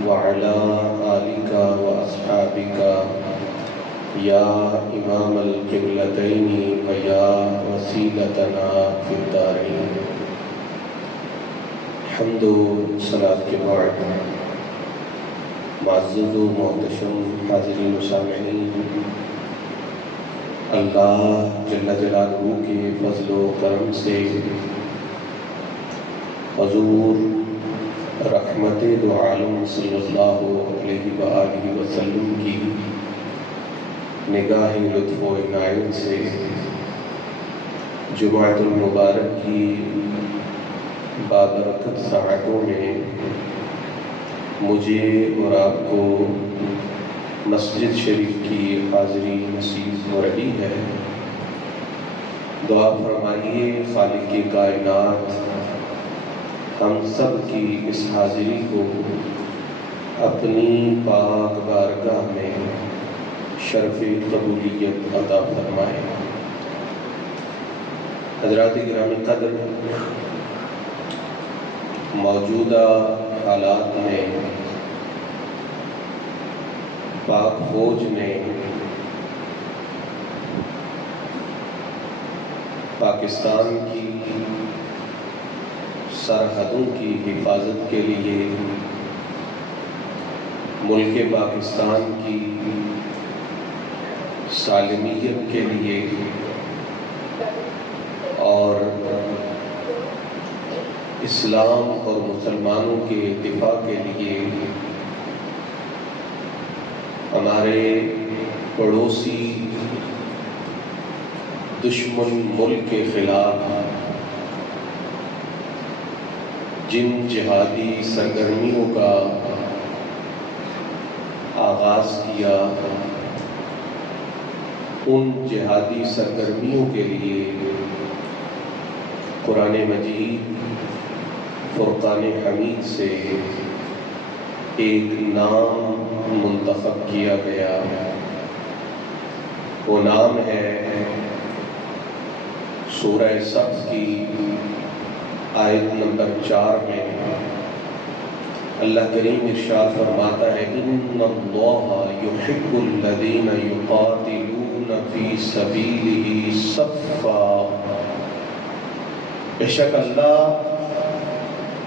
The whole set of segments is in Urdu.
وعلى آلك وأصحابك يا إمام القبلتين ويا وسيلتنا في الدارين. حمد و صلاة کے بعد معزز و محتشم حاضرین و سامعین، اللہ جل جلالہ کے فضل و کرم سے حضور رحمت دو عالم صلی اللہ علیہ وآلہ وسلم کی نگاہ لطف و عنایت سے جمعۃ المبارک کی بابرکت ساعتوں میں مجھے اور آپ کو مسجد شریف کی حاضری نصیب ہو رہی ہے۔ دعا فرمائیے خالق کائنات ہم سب کی اس حاضری کو اپنی پاک بارگاہ میں شرف قبولیت عطا فرمائے۔ حضرات گرامی قدر، موجودہ حالات میں پاک فوج نے پاکستان کی سرحدوں کی حفاظت کے لیے ملک پاکستان کی سالمیت کے لیے اور اسلام اور مسلمانوں کے دفاع کے لیے ہمارے پڑوسی دشمن ملک کے خلاف جن جہادی سرگرمیوں کا آغاز کیا، ان جہادی سرگرمیوں کے لیے قرآن مجید فرقان حمید سے ایک نام منتخب کیا گیا۔ وہ نام ہے سورہ صف کی آیت نمبر 4 میں اللہ کریم ارشاد فرماتا ہے ان اللہ یحب الذین یقاتلون فی سبیلہ صفا، بے شک اللہ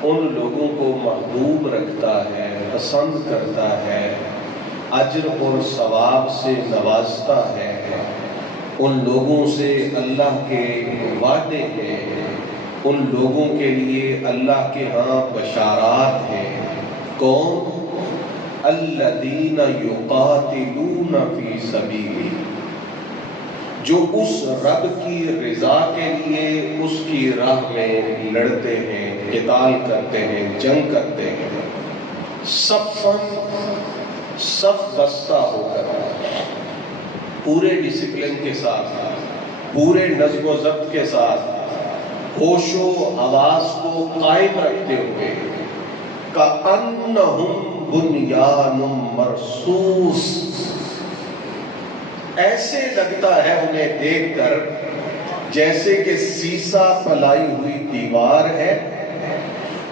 ان لوگوں کو محبوب رکھتا ہے، پسند کرتا ہے، اجر اور ثواب سے نوازتا ہے۔ ان لوگوں سے اللہ کے وعدے ہیں، ان لوگوں کے لیے اللہ کے ہاں بشارات ہیں۔ کون؟ الذین یقاتلون فی سبیلہ، جو اس رب کی رضا کے لیے اس کی راہ میں لڑتے ہیں، قتال کرتے ہیں، جنگ کرتے ہیں، صفاً، صف بستہ ہو کر، پورے ڈسپلن کے ساتھ، پورے نظم و ضبط کے ساتھ، ہوش و حواس کو قائم رکھتے ہوئے، کأنہم بنیان مرصوص، ایسے لگتا ہے انہیں دیکھ کر جیسے کہ سیسا پلائی ہوئی دیوار ہے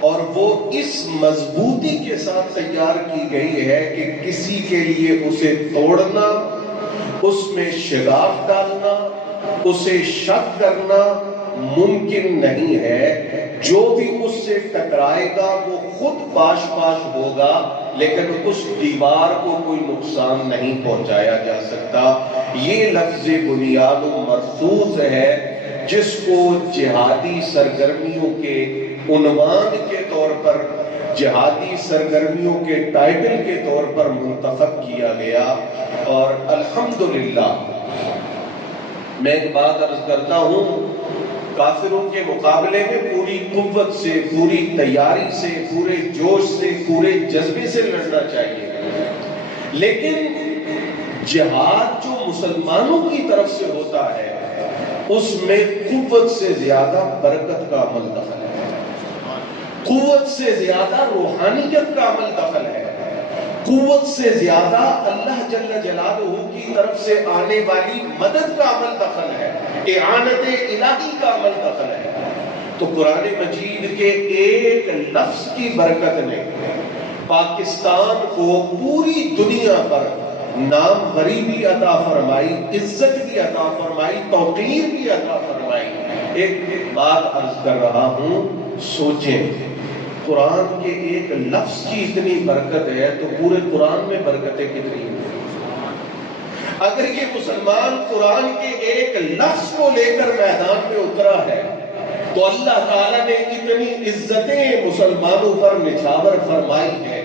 اور وہ اس مضبوطی کے ساتھ تیار کی گئی ہے کہ کسی کے لیے اسے توڑنا، اس میں شگاف ڈالنا، اسے شک کرنا ممکن نہیں ہے۔ جو بھی اس سے ٹکرائے گا وہ خود باش باش ہوگا، لیکن اس دیوار کو کوئی نقصان نہیں پہنچایا جا سکتا۔ یہ لفظ بنیاد مرصوص ہے جس کو جہادی سرگرمیوں کے عنوان کے طور پر، جہادی سرگرمیوں کے ٹائٹل کے طور پر منتخب کیا گیا۔ اور الحمدللہ میں ایک بات عرض کرتا ہوں، کافروں کے مقابلے میں پوری قوت سے، پوری تیاری سے، پورے جوش سے، پورے جذبے سے لڑنا چاہیے، لیکن جہاد جو مسلمانوں کی طرف سے ہوتا ہے اس میں قوت سے زیادہ برکت کا عمل دخل ہے، قوت سے زیادہ روحانیت کا عمل دخل ہے، قوت سے زیادہ اللہ جل جلالہ کی طرف سے آنے والی مدد کا عمل دخل ہے، اعانت الہی کا عمل دخل ہے۔ تو قرآن مجید کے ایک لفظ کی برکت نے، پاکستان کو پوری دنیا پر نام وری بھی عطا فرمائی، عزت بھی عطا فرمائی، توقیر بھی عطا فرمائی۔ ایک بات عرض کر رہا ہوں، سوچیں، قرآن کے ایک لفظ کی اتنی برکت ہے تو پورے قرآن میں برکتیں کتنی ہیں؟ اگر یہ مسلمان قرآن کے ایک لفظ کو لے کر میدان میں اترا ہے تو اللہ تعالیٰ نے اتنی عزتیں مسلمانوں پر نچھاور فرمائی ہیں۔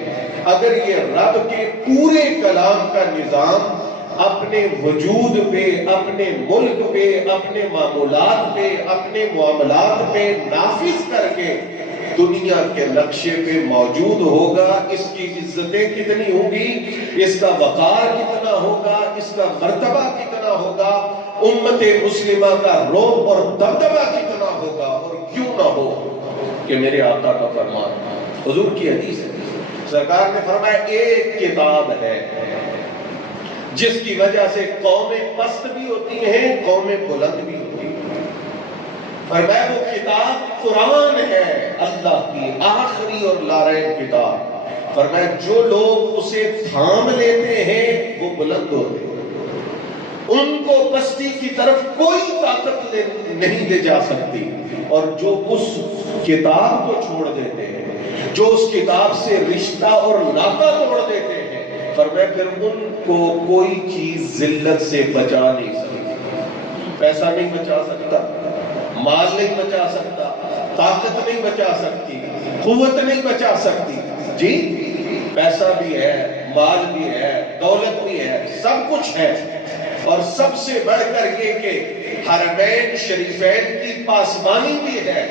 اگر یہ رب کے پورے کلام کا نظام اپنے وجود پہ، اپنے ملک پہ، اپنے معمولات پہ، اپنے معاملات پہ نافذ کر کے دنیا کے نقشے پہ موجود ہوگا، اس کی عزتیں کتنی ہوں گی، اس کا وقار کتنا ہوگا، اس کا مرتبہ کتنا ہوگا، امت مسلمہ کا رعب اور دبدبہ کتنا ہوگا۔ اور کیوں نہ ہو کہ میرے آقا کا فرمان، حضور کی حدیث ہے، سرکار نے فرمایا ایک کتاب ہے جس کی وجہ سے قومیں پست بھی ہوتی ہیں، قومیں بلند بھی ہوتی ہیں۔ فرمایا وہ کتاب قرآن ہے، اللہ کی آخری اور لاریب کتاب۔ فرمایا جو لوگ اسے تھام لیتے ہیں وہ بلند ہوتے ہیں، ان کو پستی کی طرف کوئی طاقت نہیں لے جا سکتی، اور جو اس کتاب کو چھوڑ دیتے ہیں، جو اس کتاب سے رشتہ اور ناطہ توڑ دیتے ہیں، فرمایا پھر ان کو کوئی چیز ذلت سے بچا نہیں سکتی۔ پیسہ نہیں بچا سکتا، مال نہیں بچا سکتا، طاقت نہیں بچا سکتی، قوت نہیں بچا سکتی۔ جی پیسہ بھی ہے، مال بھی ہے، دولت بھی ہے، سب کچھ ہے، اور سب سے بڑھ کر یہ کہ حرمین شریفین کی پاسبانی بھی ہے،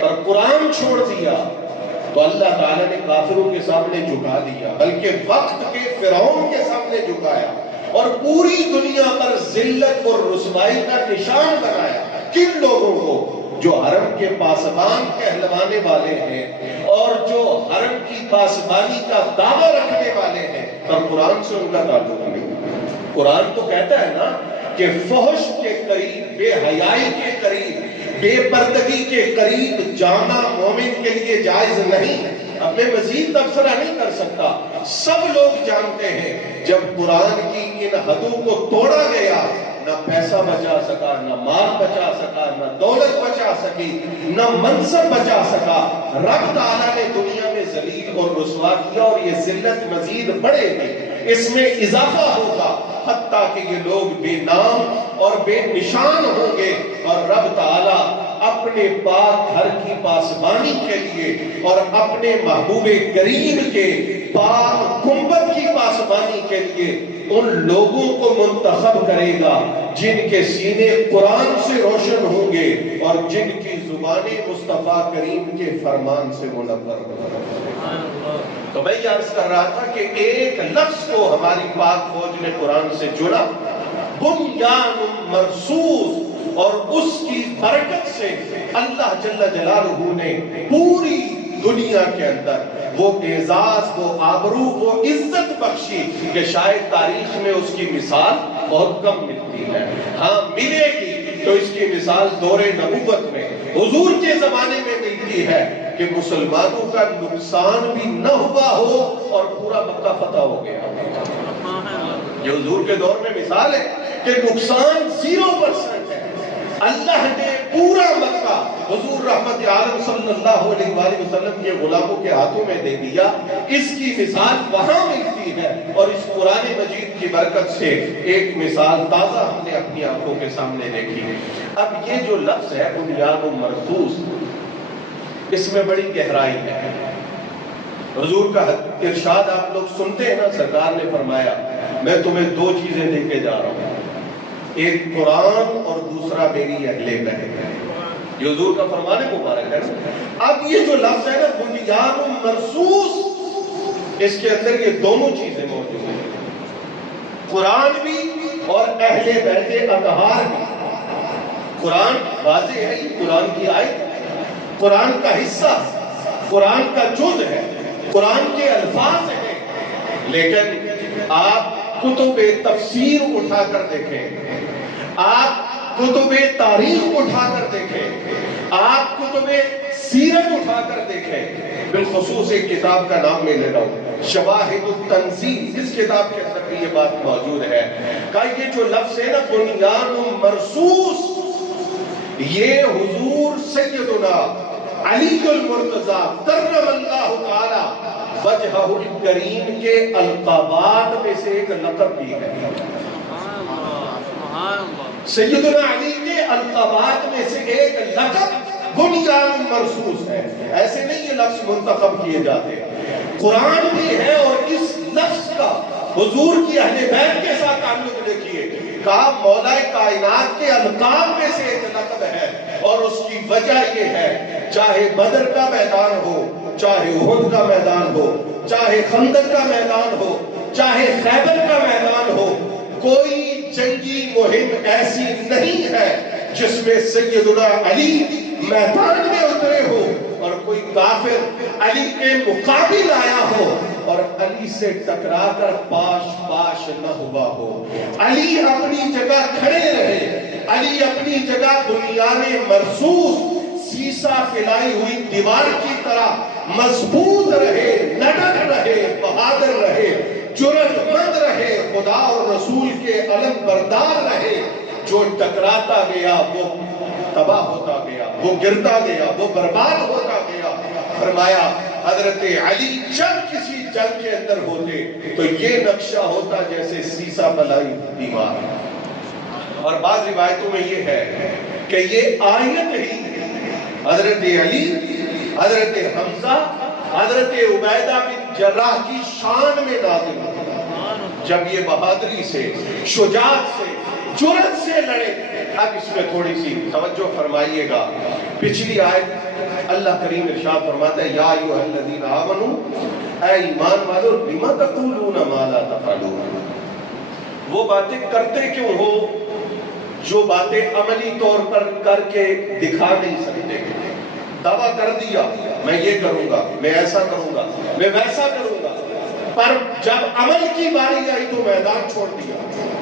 اور قرآن چھوڑ دیا تو اللہ تعالیٰ نے کافروں کے سامنے جھکا دیا، بلکہ وقت کے فرعون کے سامنے جھکایا، اور پوری دنیا پر ذلت اور رسوائی کا نشان بنایا۔ کن لوگوں کو؟ جو حرم کے پاسبان کہلوانے والے ہیں اور جو حرم کی پاسبانی کا دعویٰ رکھنے والے ہیں، پر قرآن سے ان کا تعلق نہیں۔ قرآن تو کہتا ہے نا کہ فحش کے قریب، بے حیائی کے قریب، بے پردگی کے قریب جانا مومن کے لیے جائز نہیں۔ اب میں مزید تبصرہ نہیں کر سکتا، سب لوگ جانتے ہیں جب قرآن کی ان حدوں کو توڑا گیا، نہ پیسہ بچا سکا، نہ مال بچا سکا، نہ دولت بچا سکی، نہ منصب بچا سکا۔ رب تعالیٰ نے دنیا میں ذلیل اور رسوا کیا، اور یہ ذلت مزید بڑھے گی، اس میں اضافہ ہوگا، حتیٰ کہ یہ لوگ بے نام اور بے نشان ہوں گے، اور رب تعالیٰ اپنے پاک گھر کی پاسبانی کے لیے اور اپنے محبوب کریم کے پاک گنبد کی پاسبانی کے لیے ان لوگوں کو منتخب کرے گا جن کے سینے قرآن سے روشن ہوں گے اور جن کی زبانیں مصطفیٰ کریم کے فرمان سے منور ہوں۔ تو میں یہ عرض کر رہا تھا کہ ایک لفظ کو ہماری پاک فوج نے قرآن سے جڑا، بنیان مرصوص، اور اس کی برکت سے اللہ جل جلالہ نے پوری دنیا کے اندر وہ اعزاز، وہ آبرو، وہ عزت بخشی کہ شاید تاریخ میں اس کی مثال بہت کم ملتی ہے۔ ہاں ملے گی تو اس کی مثال دور نبوت میں حضور کے زمانے میں ملتی ہے کہ مسلمانوں کا نقصان بھی نہ ہوا ہو اور پورا مکہ فتح ہو گیا۔ یہ حضور کے دور میں مثال ہے کہ نقصان 0% ہے، اللہ نے پورا مکہ حضور رحمت عالم صلی اللہ علیہ وآلہ وسلم کے غلاموں کے ہاتھوں میں دے دیا۔ اس کی مثال وہاں ملتی ہے، اور اس قرآن مجید کی برکت سے ایک مثال تازہ ہم نے اپنی آنکھوں کے سامنے دیکھی۔ اب یہ جو لفظ ہے بنیان مرصوص، اس میں بڑی گہرائی ہے۔ حضور کا ارشاد آپ لوگ سنتے ہیں نا، سرکار نے فرمایا میں تمہیں دو چیزیں دے کے جا رہا ہوں، ایک قرآن اور دوسرا میری اہل بیت۔ یہ حضور کا فرمان مبارک ہے۔ اب یہ جو لفظ ہے نا بنیان مرصوص، اس کے اندر یہ دونوں چیزیں موجود ہیں، قرآن بھی اور اہل بیت اطہار بھی۔ قرآن واضح ہے، یہ قرآن کی آیت، قرآن کا حصہ، قرآن کا جز ہے، قرآن کے الفاظ ہیں، لیکن آپ کتب تفسیر اٹھا کر دیکھیں، آپ کتب تاریخ اٹھا کر دیکھیں، آپ کتب سیرت اٹھا کر دیکھیں، بالخصوص ایک کتاب کا نام میں لے رہا ہوں، شواہد التنزیل، اس کتاب کے اندر بھی یہ بات موجود ہے کہ یہ جو لفظ ہے نا بنیان مرصوص، یہ حضور سیدنا علی المرتضی کرم اللہ تعالی وجہہ الکریم کے القابات میں سے ایک لقب بھی ہے۔ سیدنا علی کے القابات میں سے ایک لقب بنیان مرصوص ہے۔ ایسے نہیں یہ لفظ منتخب کیے جاتے، قرآن بھی ہے اور اس لفظ کا حضور کی اہل بیت کے ساتھ تعلق دیکھیے، کہا مولا کائنات کے القاب میں سے ایک لقب ہے، اور اس کی وجہ یہ ہے چاہے بدر کا میدان ہو، چاہے احد کا میدان ہو، چاہے خندق کا میدان ہو، چاہے خیبر کا میدان ہو، کوئی جنگی مہم ایسی نہیں ہے جس میں سیدنا علی میدان میں اترے ہو اور کوئی کافر علی کے مقابل آیا ہو اور علی سے ٹکرا کر پاش پاش نہ ہوا ہو۔ علی اپنی جگہ کھڑے رہے، علی اپنی جگہ بنیان مرصوص سیسا پھیلائی ہوئی دیوار کی طرح مضبوط رہے، نڈر رہے، بہادر رہے، جرأت مند رہے، خدا اور رسول کے علم بردار رہے۔ جو ٹکراتا گیا وہ تباہ ہوتا گیا، وہ گرتا گیا، وہ برباد ہوتا گیا۔ فرمایا حضرت علی جب کسی جنگ کے اندر ہوتے تو یہ نقشہ ہوتا جیسے سیسا پلائی دیوار۔ اور بعض روایتوں میں یہ ہے کہ یہ آیت ہی حضرت علی، حضرت حمزہ، حضرت عبیدہ بن جراح کی شان میں نازل ہوئی جب یہ بہادری سے، شجاعت سے، جرأت سے لڑے۔ اب اس میں تھوڑی سی توجہ فرمائیے گا، پچھلی آیت اللہ کریم ارشاد فرماتا ہے یا ایھا الذین آمنوا، اے ایمان والو لما تقولون ما لا تفعلون، وہ باتیں کرتے کیوں ہو جو باتیں عملی طور پر کر کے دکھا نہیں سکتے۔ دعویٰ کر دیا میں یہ کروں گا، میں ایسا کروں گا، میں ویسا کروں گا، پر جب عمل کی باری آئی تو میدان چھوڑ دیا،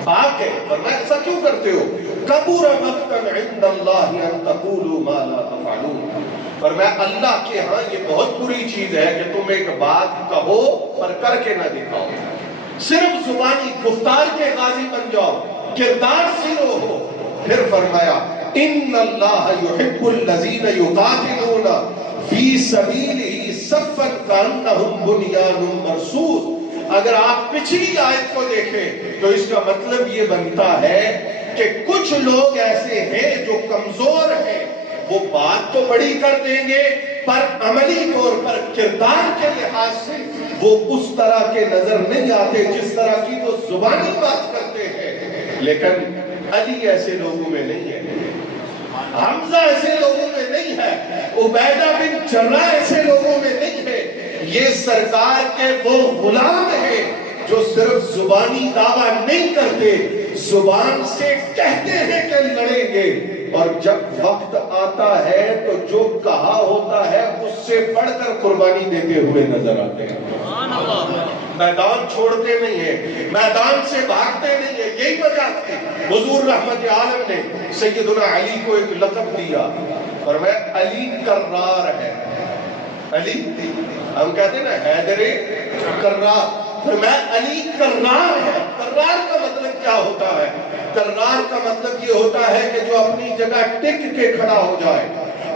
بھاگ گئے۔ فرمایا ایسا کیوں کرتے ہو؟ کبر مقتا عند اللہ ان تقولوا ما لا تفعلون، فرمایا اللہ کے ہاں یہ بہت بری چیز ہے کہ تم ایک بات کہو پر کر کے نہ دکھاؤ، صرف زبانی گفتار کے غازی بن جاؤ، کردار زیرو ہو۔ پھر فرمایا ان اللہ یحب الذین یقاتلون فی سبیلہ صفا کانہم بنیان مرصوص۔ اگر آپ پچھلی آیت کو دیکھیں تو اس کا مطلب یہ بنتا ہے کہ کچھ لوگ ایسے ہیں جو کمزور ہیں، وہ بات تو بڑی کر دیں گے پر عملی طور پر کردار کے لحاظ سے وہ اس طرح کے نظر نہیں آتے جس طرح کی وہ زبانی بات کرتے ہیں۔ لیکن علی ایسے لوگوں میں نہیں ہے، حمزہ ایسے لوگوں میں نہیں ہے، عبیدہ بن جراح ایسے لوگوں میں نہیں ہے۔ یہ سرکار کے وہ غلام ہیں جو صرف زبانی دعویٰ نہیں کرتے، زبان سے کہتے ہیں کہ لڑیں گے، اور جب وقت آتا ہے تو جو کہا ہوتا ہے اس سے بڑھ کر قربانی دیتے ہوئے نظر آتے ہیں۔ میدان چھوڑتے نہیں ہیں، میدان سے بھاگتے نہیں ہیں۔ یہی وجہ تھی حضور رحمت عالم نے سیدنا علی کو ایک لقب دیا، فرمایا علی کرار ہے۔ علی ہم کہتے ہیں نا حیدر کرار، فرمایا علی کرار ہے۔ کرار کا مطلب کیا ہوتا ہے؟ کرار کا مطلب یہ ہوتا ہے کہ جو اپنی جگہ ٹک کے کھڑا ہو جائے۔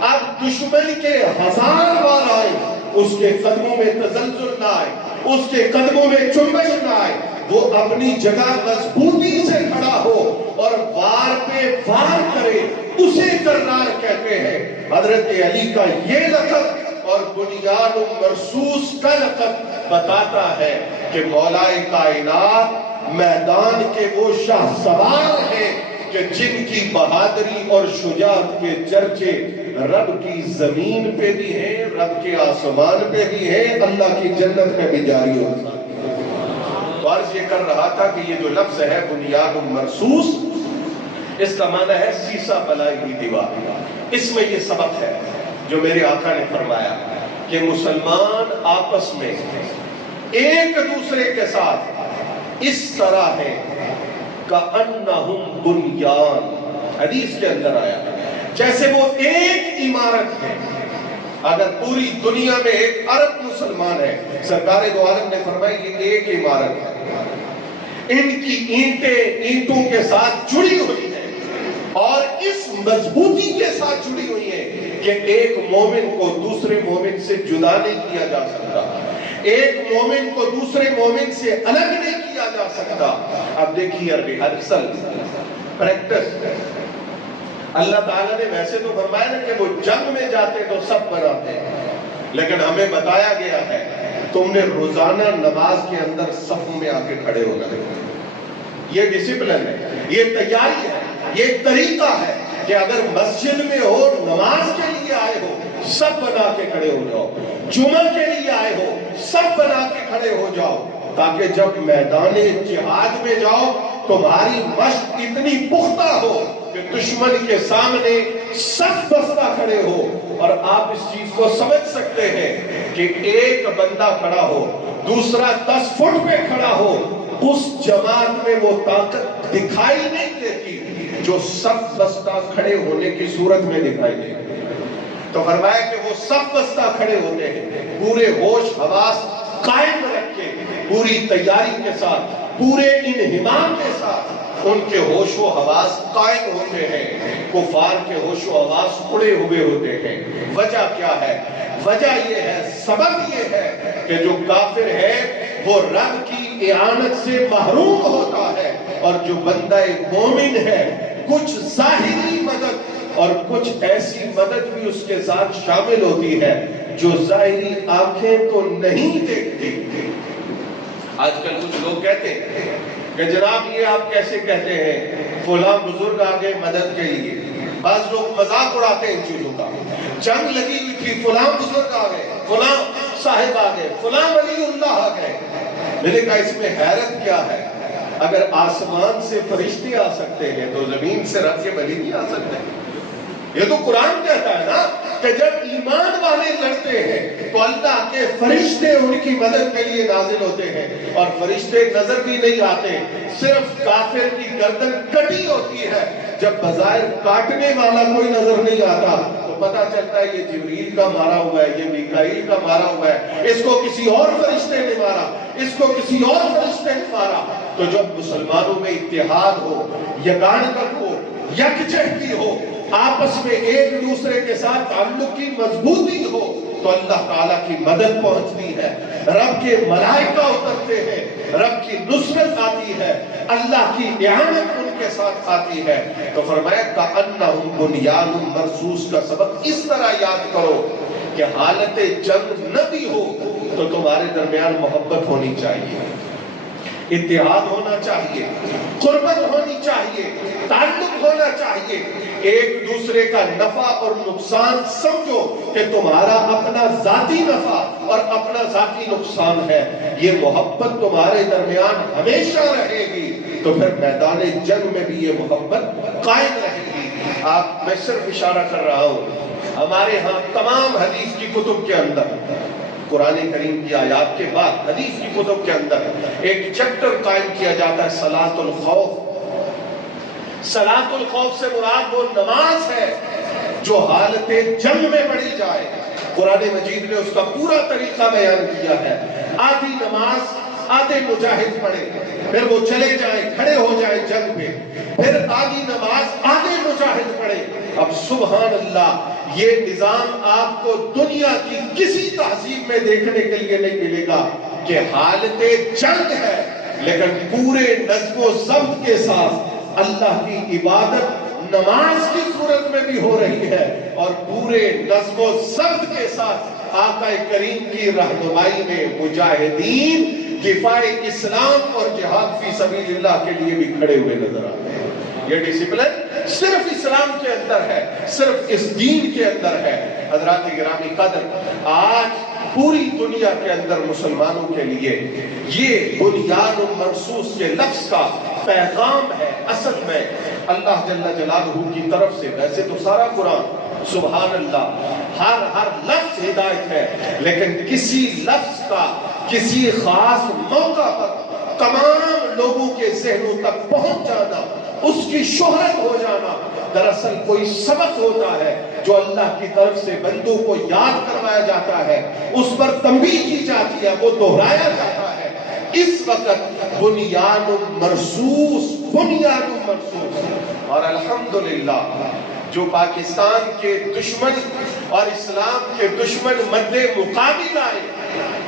اب دشمن کے 1000 بار آئے اس کے قدموں میں تزلزل نہ آئے، اس کے قدموں میں چنبش نہ آئے، وہ اپنی جگہ مضبوطی سے کھڑا ہو اور وار پہ وار کرے، اسے کرار کہتے ہیں۔ حضرت علی کا یہ لقب اور بنیان مرصوص کا لقب بتاتا ہے کہ مولا کائنات میدان کے وہ شاہ سوار ہیں کہ جن کی بہادری اور شجاعت کے چرچے رب کی زمین پہ بھی ہیں، رب کے آسمان پہ بھی ہیں، اللہ کی جنت میں بھی جاری ہوتا ہے۔ تو عرض یہ کر رہا تھا کہ یہ جو لفظ ہے بنیان مرصوص، اس کا معنی ہے سیسا بلائی ہوئی دیوار۔ اس میں یہ سبق ہے جو میرے آقا نے فرمایا کہ مسلمان آپس میں ایک دوسرے کے ساتھ اس طرح ہے کأنہم بنیان، حدیث کے اندر آیا جیسے وہ ایک عمارت ہے، اگر پوری دنیا میں 1 ارب مسلمان ہے، سرکار دو عالم نے فرمایا یہ ایک عمارت ہے، ان کی اینٹیں اینٹوں کے ساتھ جڑی ہوئی ہیں اور اس مضبوطی کے ساتھ جڑی ہوئی ہیں کہ ایک مومن کو دوسرے مومن سے جدا نہیں کیا جا سکتا، ایک مومن کو دوسرے مومن سے الگ نہیں کیا جا سکتا۔ اب دیکھیے ریہرسل، پریکٹس، اللہ تعالیٰ نے ویسے تو فرمایا نا کہ وہ جنگ میں جاتے تو سب بناتے ہیں، لیکن ہمیں بتایا گیا ہے تم نے روزانہ نماز کے اندر صفوں میں آ کے کھڑے ہونا ہے۔ یہ ڈسپلن ہے، یہ تیاری ہے، یہ طریقہ ہے کہ اگر مسجد میں ہو، نماز کے لیے آئے ہو، سب بنا کے کھڑے ہو جاؤ، جمعہ کے لیے آئے ہو، سب بنا کے کھڑے ہو جاؤ، تاکہ جب میدان جہاد میں جاؤ تمہاری مشق اتنی پختہ ہو کہ دشمن کے سامنے سب بستہ کھڑے ہو۔ اور آپ اس چیز کو سمجھ سکتے ہیں کہ ایک بندہ کھڑا ہو، دوسرا 10 فٹ پہ کھڑا ہو، اس جماعت میں وہ طاقت دکھائی نہیں دیتی جو سب بستہ کھڑے ہونے کی صورت میں دکھائی دیتی۔ تو فرمایا کہ وہ سب بستہ کھڑے ہوتے ہیں، پورے ہوش حواس قائم رکھ کے، پوری تیاری کے ساتھ، پورے انہمام کے ساتھ ان کے ہوش و حواس قائم ہوتے ہیں، کفار کے ہوش و حواس اڑے ہوئے ہوتے ہیں۔ وجہ کیا ہے؟ وجہ یہ ہے، سبب یہ ہے کہ جو کافر ہے وہ رب کی اعانت سے محروم ہوتا ہے، اور جو بندہ مومن ہے کچھ ظاہری مدد اور کچھ ایسی مدد بھی اس کے ساتھ شامل ہوتی ہے جو ظاہری آنکھیں تو نہیں دیکھتی۔ آج کل کچھ لوگ کہتے ہیں کہ جناب یہ آپ کیسے کہتے ہیں فلاں بزرگ آگے مدد کے لیے، بعض لوگ مذاق اڑاتے ہیں ان چیزوں کا، جنگ لگی ہوئی تھی فلاں بزرگ آ گئے، فلاں صاحب آ گئے، فلاں ولی اللہ آ گئے۔ میں نے کہا اس میں حیرت کیا ہے؟ اگر آسمان سے فرشتے آ سکتے ہیں تو زمین سے رب کے ولی نہیں آ سکتے؟ یہ تو قرآن کہتا ہے نا کہ جب ایمان والے لڑتے ہیں تو اللہ کے فرشتے ان کی مدد کے لیے نازل ہوتے ہیں، اور فرشتے نظر بھی نہیں آتے، صرف کافر کی گردن کٹی ہوتی ہے، جب بظاہر کاٹنے والا کوئی نظر نہیں آتا تو پتہ چلتا ہے یہ جبریل کا مارا ہوا ہے، یہ میکائیل کا مارا ہوا ہے، اس کو کسی اور فرشتے نے مارا، اس کو کسی اور فرشتے نے مارا۔ تو جب مسلمانوں میں اتحاد ہو، یگانگت ہو، یکجہتی ہو، آپس میں ایک دوسرے کے ساتھ تعلق کی مضبوطی ہو، تو اللہ تعالیٰ کی مدد پہنچتی ہے، رب کے ملائکہ اترتے ہیں، رب کی نصرت آتی ہے، اللہ کی اعانت ان کے ساتھ آتی ہے۔ تو فرمایا کأنہم بنیان مرصوص کا سبق اس طرح یاد کرو کہ حالت جنگ نہ بھی ہو تو تمہارے درمیان محبت ہونی چاہیے، اتحاد ہونا چاہیے، قربت ہونی چاہیے، تعلق ہونا چاہیے، ایک دوسرے کا نفع اور نقصان سمجھو کہ تمہارا اپنا ذاتی نفع اور اپنا ذاتی نقصان ہے، یہ محبت تمہارے درمیان ہمیشہ رہے گی، تو پھر میدان جنگ میں بھی یہ محبت قائم رہے گی۔ میں صرف اشارہ کر رہا ہوں، ہمارے ہاں تمام حدیث کی کتب کے اندر، قرآن کریم کی آیات کے بعد حدیث کی کتب کے اندر ایک چیپٹر قائم کیا جاتا ہے صلاۃ الخوف۔ صلاۃ الخوف سے مراد وہ نماز ہے جو حالت جنگ میں پڑھی جائے۔ قرآن مجید نے اس کا پورا طریقہ بیان کیا ہے۔ آدھی نماز آدھے مجاہد پڑھے، پھر وہ چلے جائیں، کھڑے ہو جائیں جنگ میں، پھر آدھی نماز آدھے مجاہد پڑھے۔ اب سبحان اللہ، یہ نظام آپ کو دنیا کی کسی تہذیب میں دیکھنے کے لیے نہیں ملے گا کہ حالت جنگ ہے لیکن پورے نظم و ضبط کے ساتھ اللہ کی عبادت نماز کی صورت میں بھی ہو رہی ہے، اور پورے نظم و ضبط کے ساتھ آقا کریم کی رہنمائی میں مجاہدین دفاع اسلام اور جہاد فی سبیل اللہ کے لیے بھی کھڑے ہوئے نظر آتے ہیں۔ یہ ڈسپلن صرف اسلام کے اندر ہے، صرف اس دین کے اندر ہے۔ حضرات گرامی قدر، آج پوری دنیا کے اندر مسلمانوں کے لیے یہ بنیان مرصوص کے لفظ کا پیغام ہے۔ اصل میں اللہ جل جلالہ کی طرف سے، ویسے تو سارا قرآن سبحان اللہ ہر لفظ ہدایت ہے، لیکن کسی لفظ کا کسی خاص موقع پر تمام لوگوں کے کے ذہنوں تک پہنچ جانا، اس کی شہرت ہو جانا، دراصل کوئی سبق ہوتا ہے جو اللہ کی طرف سے بندوں کو یاد کروایا جاتا ہے، اس پر تنبیہ کی جاتی ہے، وہ دہرایا جاتا ہے۔ اس وقت بنیان مرصوص، بنیان مرصوص۔ اور الحمدللہ جو پاکستان کے دشمن اور اسلام کے دشمن مد مقابل آئے،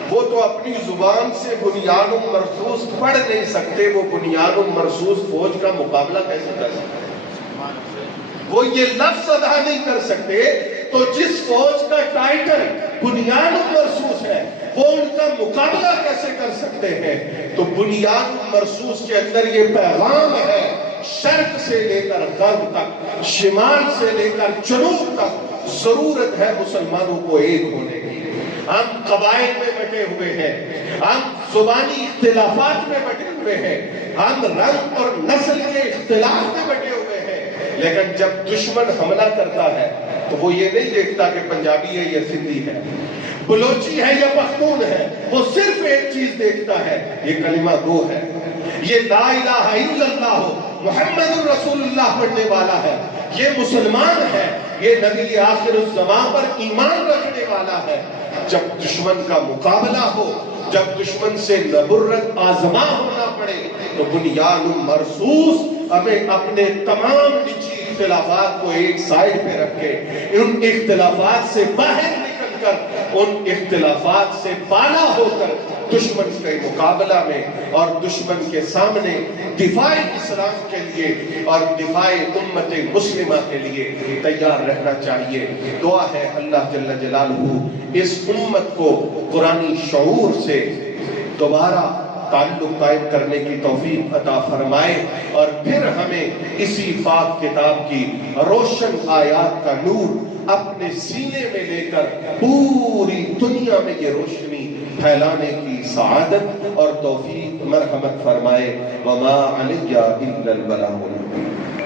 وہ تو اپنی زبان سے بنیان مرصوص پڑھ نہیں سکتے، وہ بنیان مرصوص فوج کا مقابلہ کیسے کر سکتے؟ وہ یہ لفظ ادا نہیں کر سکتے، تو جس فوج کا ٹائٹل بنیان مرصوص ہے وہ ان کا مقابلہ کیسے کر سکتے ہیں؟ تو بنیان مرصوص کے اندر یہ پیغام ہے، شرق سے لے کر غرب تک، شمال سے لے کر جنوب تک ضرورت ہے مسلمانوں کو ایک ہونے کی۔ ہم قبائل میں بٹے ہوئے ہیں، ہم زبانی اختلافات میں بٹے ہوئے ہیں، ہم رنگ اور نسل کے اختلاف میں بٹے ہوئے ہیں، لیکن جب دشمن حملہ کرتا ہے تو وہ یہ نہیں دیکھتا کہ پنجابی ہے یا سندھی ہے، بلوچی ہے یا پختون ہے، وہ صرف ایک چیز دیکھتا ہے، یہ کلمہ دو ہے، یہ لا الہ الا اللہ محمد رسول اللہ پڑھنے والا ہے، یہ مسلمان ہے، یہ نبی آخر الزمان پر ایمان رکھنے والا ہے۔ جب دشمن کا مقابلہ ہو، جب دشمن سے نبرت آزما ہونا پڑے، تو بنیان مرصوص ہمیں اپنے تمام نجی اختلافات کو ایک سائڈ پہ رکھ کے ان اختلافات سے باہر نکل کر، ان اختلافات سے بالا ہو کر دشمن کے مقابلہ میں اور دشمن کے سامنے دفاع اسلام کے لیے اور دفاع امت مسلمہ کے لیے تیار رہنا چاہیے۔ دعا ہے اللہ جل جلالہ اس امت کو قرآنی شعور سے دوبارہ تعلق قائم کرنے کی توفیق عطا فرمائے، اور پھر ہمیں اسی پاک کتاب کی روشن آیات کا نور اپنے سینے میں لے کر پوری دنیا میں یہ روشنی پھیلانے کی سعادت اور توفیق مرحمت فرمائے۔ وما علیہ الا البلاغ المبین۔